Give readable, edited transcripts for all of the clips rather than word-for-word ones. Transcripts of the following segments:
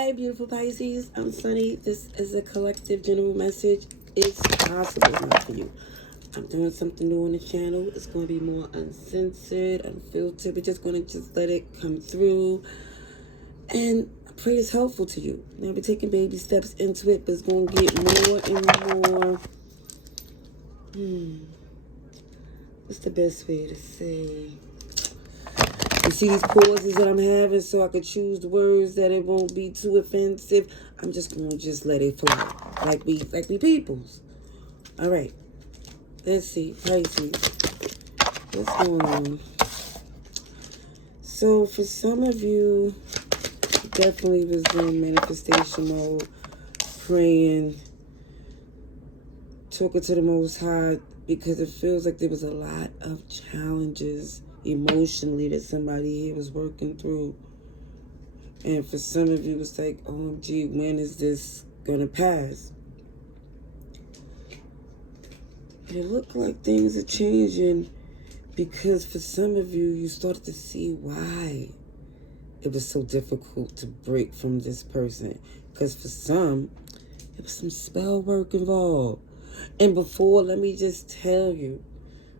Hi, beautiful Pisces. I'm Sunny. This is a collective general message. It's possible not for you. I'm doing something new on the channel. It's going to be more uncensored, unfiltered. We're just going to let it come through. And I pray it's helpful to you. Now, we're taking baby steps into it, but it's going to get more and more. What's the best way to say? You see these pauses that I'm having so I could choose the words that it won't be too offensive. I'm just going to let it flow. Like we peoples. All right. Let's see. Pisces. What's going on? So for some of you, definitely was in manifestation mode, praying, talking to the Most High, because it feels like there was a lot of challenges emotionally that somebody here was working through. And for some of you, it's like, OMG, when is this going to pass? And it looked like things are changing because for some of you, you started to see why it was so difficult to break from this person. Because for some, there was some spell work involved. And before, let me just tell you,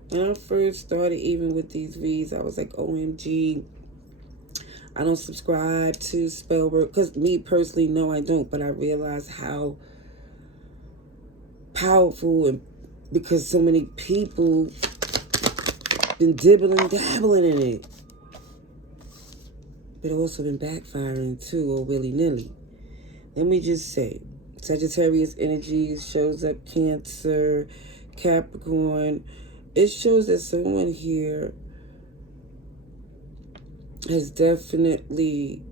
when I first started even with these reads, I was like, OMG, I don't subscribe to spell work. Because me personally, no, I don't. But I realized how powerful, and because so many people been dabbling in it. But also been backfiring too, or willy-nilly. Let me just say, Sagittarius energy shows up Cancer, Capricorn. It shows that someone here has definitely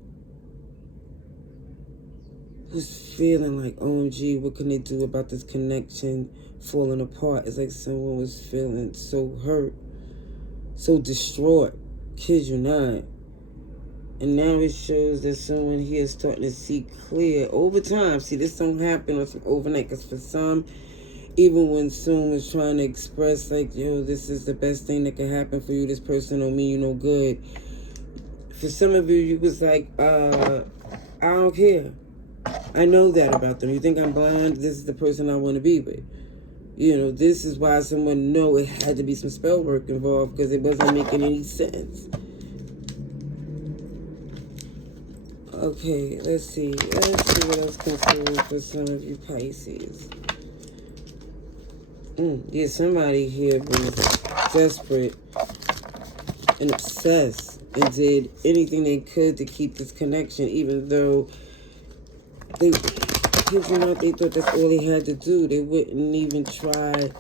was feeling like, OMG, what can they do about this connection falling apart? It's like someone was feeling so hurt, so distraught. Kid you not. And now it shows that someone here is starting to see clear over time. See, this don't happen overnight. Because for some, even when someone was trying to express like, yo, this is the best thing that can happen for you, this person don't mean you no good. For some of you, you was like, I don't care. I know that about them. You think I'm blind? This is the person I want to be with. You know, this is why someone know it had to be some spell work involved, because it wasn't making any sense. Okay, let's see. Let's see what else comes through for some of you Pisces. Yeah, somebody here was desperate and obsessed and did anything they could to keep this connection, even though they thought that's all they had to do. They wouldn't even try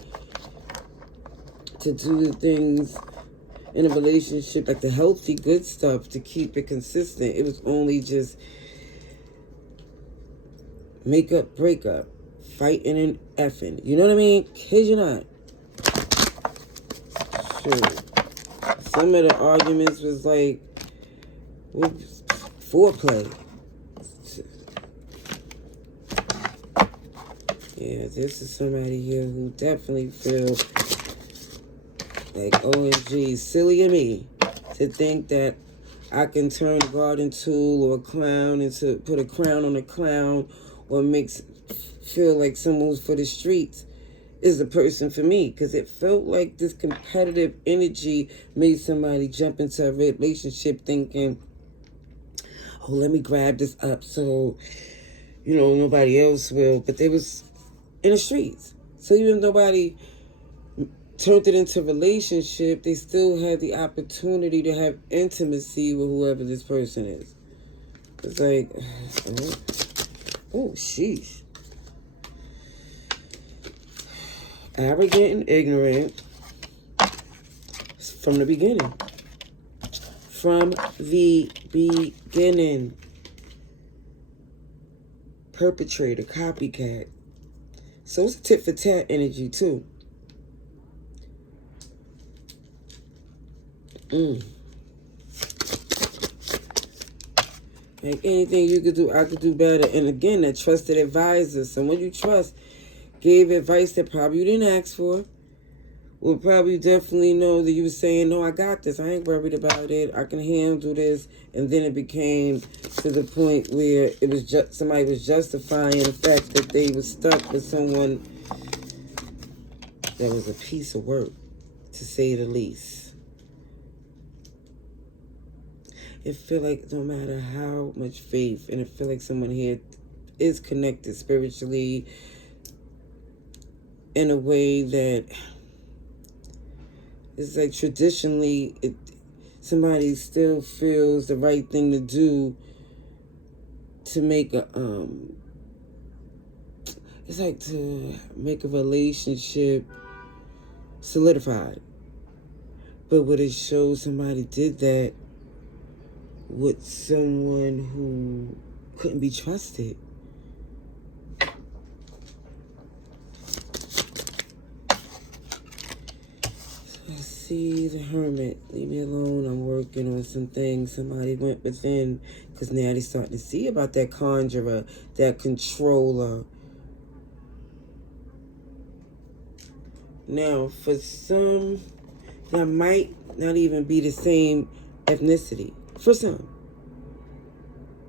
to do the things in a relationship, like the healthy, good stuff, to keep it consistent. It was only just make up, break up, fighting and effing. You know what I mean? Kid you not. Sure. Some of the arguments was like foreplay. Yeah, this is somebody here who definitely feel like, OMG, silly of me to think that I can turn a garden tool or a clown into, put a crown on a clown, or makes feel like someone's for the streets is the person for me. Because it felt like this competitive energy made somebody jump into a relationship thinking, oh, let me grab this up so, you know, nobody else will. But they was in the streets. So even if nobody turned it into a relationship, they still had the opportunity to have intimacy with whoever this person is. It's like, oh, sheesh. Arrogant and ignorant from the beginning. From the beginning. Perpetrator, copycat. So it's tit for tat energy too. Like anything you could do, I could do better. And again, that trusted advisor, someone you trust, gave advice that probably you didn't ask for, would probably definitely know that you were saying, no, I got this. I ain't worried about it. I can handle this. And then it became to the point where it was just somebody was justifying the fact that they was stuck with someone that was a piece of work, to say the least. It feel like no matter how much faith, and it feel like someone here is connected spiritually in a way that it's like traditionally somebody still feels the right thing to do to make a it's like to make a relationship solidified. But would it show somebody did that with someone who couldn't be trusted? I see the Hermit. Leave me alone. I'm working on some things. Somebody went within, because now they're starting to see about that conjurer, that controller. Now, for some, that might not even be the same ethnicity. For some.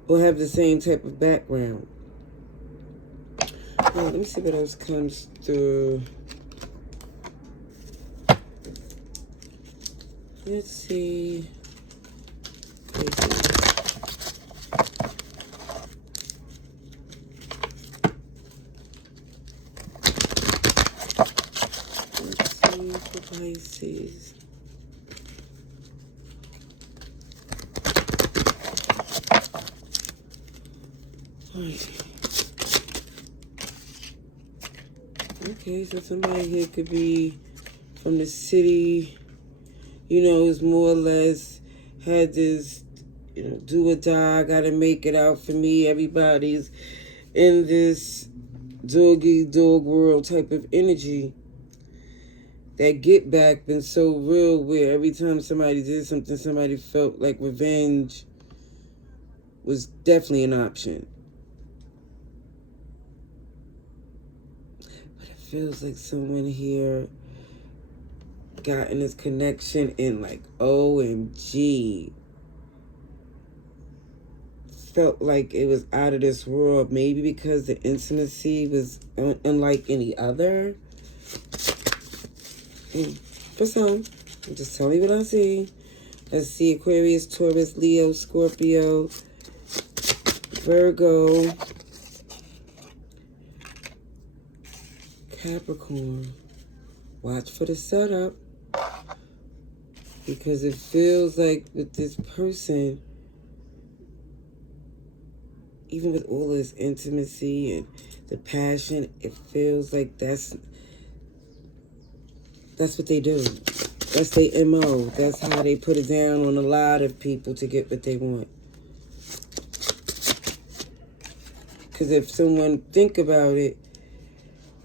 Or have the same type of background. Now, let me see what else comes through. Let's see. For Pisces. Alright. Okay, so somebody here could be from the city, you know, is more or less had this, you know, do or die, gotta make it out for me. Everybody's in this dog world type of energy. That get back been so real, where every time somebody did something, somebody felt like revenge was definitely an option. But it feels like someone here got in this connection and like, OMG. Felt like it was out of this world. Maybe because the intimacy was unlike any other. For some, just tell me what I see. Let's see: Aquarius, Taurus, Leo, Scorpio, Virgo, Capricorn. Watch for the setup, because it feels like with this person, even with all this intimacy and the passion, it feels like that's what they do. That's their MO. That's how they put it down on a lot of people to get what they want. Because if someone think about it,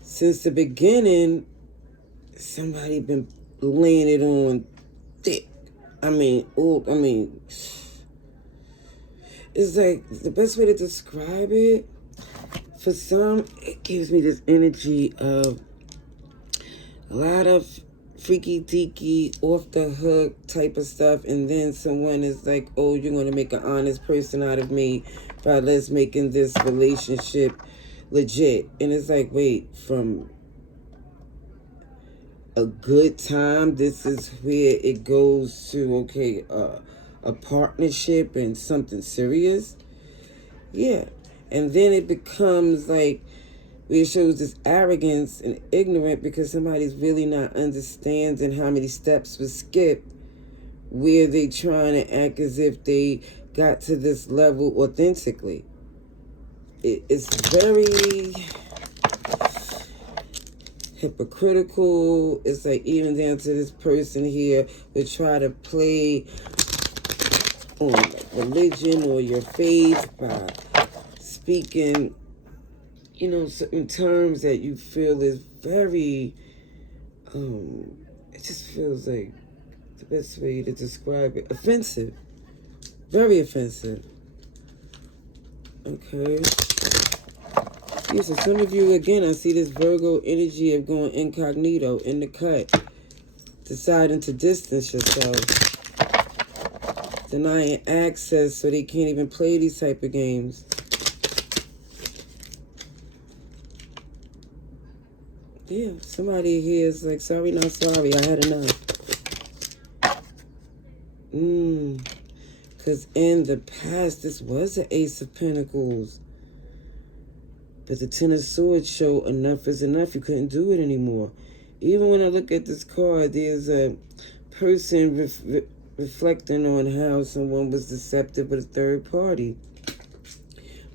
since the beginning, somebody been laying it on thick. It's like the best way to describe it. For some, it gives me this energy of a lot of freaky deaky, off the hook type of stuff, and then someone is like, oh, you're going to make an honest person out of me by let's making this relationship legit. And it's like, wait, from a good time, this is where it goes to, okay, a partnership and something serious. Yeah. And then it becomes like, it shows this arrogance and ignorant because somebody's really not understanding how many steps was skipped, where they trying to act as if they got to this level authentically. It's very hypocritical. It's like even down to this person here would try to play on like religion or your faith by speaking, you know, certain terms that you feel is very, it just feels like the best way to describe it, offensive. Very offensive. Okay. Yeah, so some of you, again, I see this Virgo energy of going incognito, in the cut. deciding to distance yourself. Denying access so they can't even play these type of games. Yeah, somebody here is like, sorry, not sorry, I had enough. Because in the past, this was an Ace of Pentacles. But the Ten of Swords show enough is enough. You couldn't do it anymore. Even when I look at this card, there's a person reflecting on how someone was deceptive with a third party.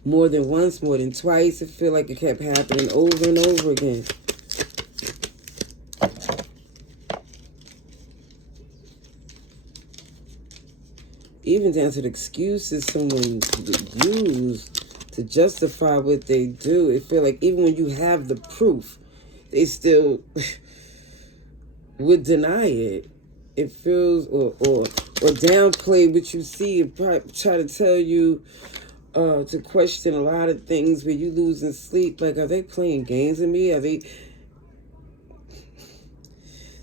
More than once, more than twice. It feel like it kept happening over and over again. Even down to the excuses someone used to justify what they do. It feel like even when you have the proof, they still would deny it. It feels, or downplay what you see and try to tell you to question a lot of things where you losing sleep. Like, are they playing games with me? Are they...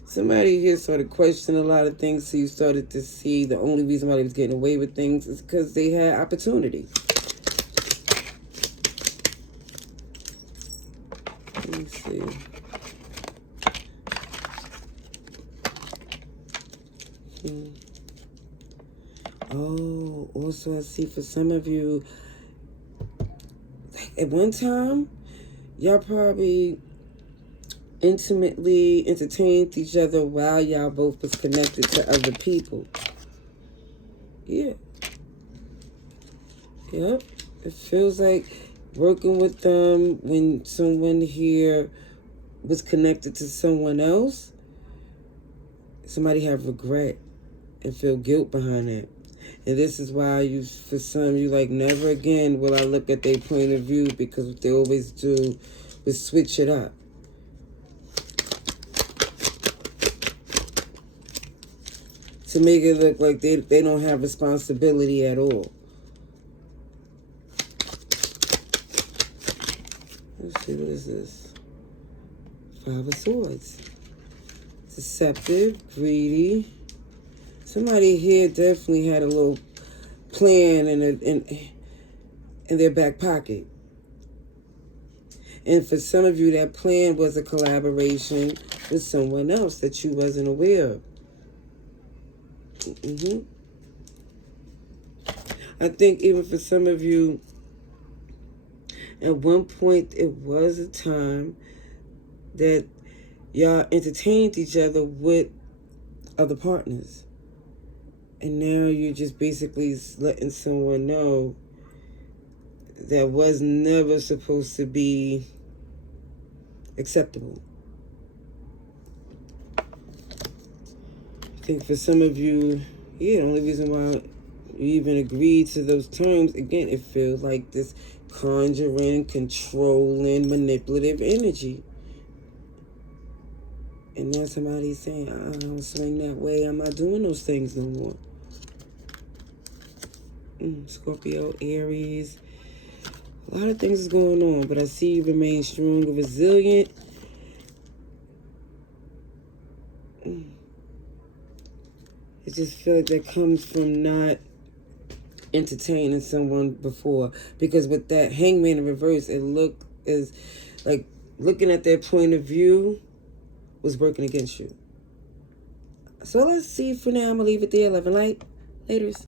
Somebody here started questioning a lot of things, so you started to see the only reason why they was getting away with things is because they had opportunity. Let me see. Oh, also I see for some of you, at one time, y'all probably intimately entertained each other while y'all both was connected to other people. Yeah. Yep. It feels like working with them when someone here was connected to someone else. Somebody have regret and feel guilt behind it. And this is why you, for some, you like, never again will I look at their point of view, because what they always do is switch it up. To make it look like they don't have responsibility at all. Let's see, what is this? Five of Swords. Deceptive, greedy. Somebody here definitely had a little plan in their back pocket. And for some of you, that plan was a collaboration with someone else that you wasn't aware of. I think even for some of you, at one point, it was a time that y'all entertained each other with other partners. And now you're just basically letting someone know that was never supposed to be acceptable. I think for some of you, yeah, the only reason why you even agreed to those terms, again, it feels like this conjuring, controlling, manipulative energy. And now somebody's saying, I don't swing that way. I'm not doing those things no more. Scorpio, Aries. A lot of things is going on, but I see you remain strong and resilient. It just feels like that comes from not entertaining someone before. Because with that Hangman in reverse, it looked as like looking at their point of view was working against you. So let's see for now. I'm going to leave it there. Love and light. Laters.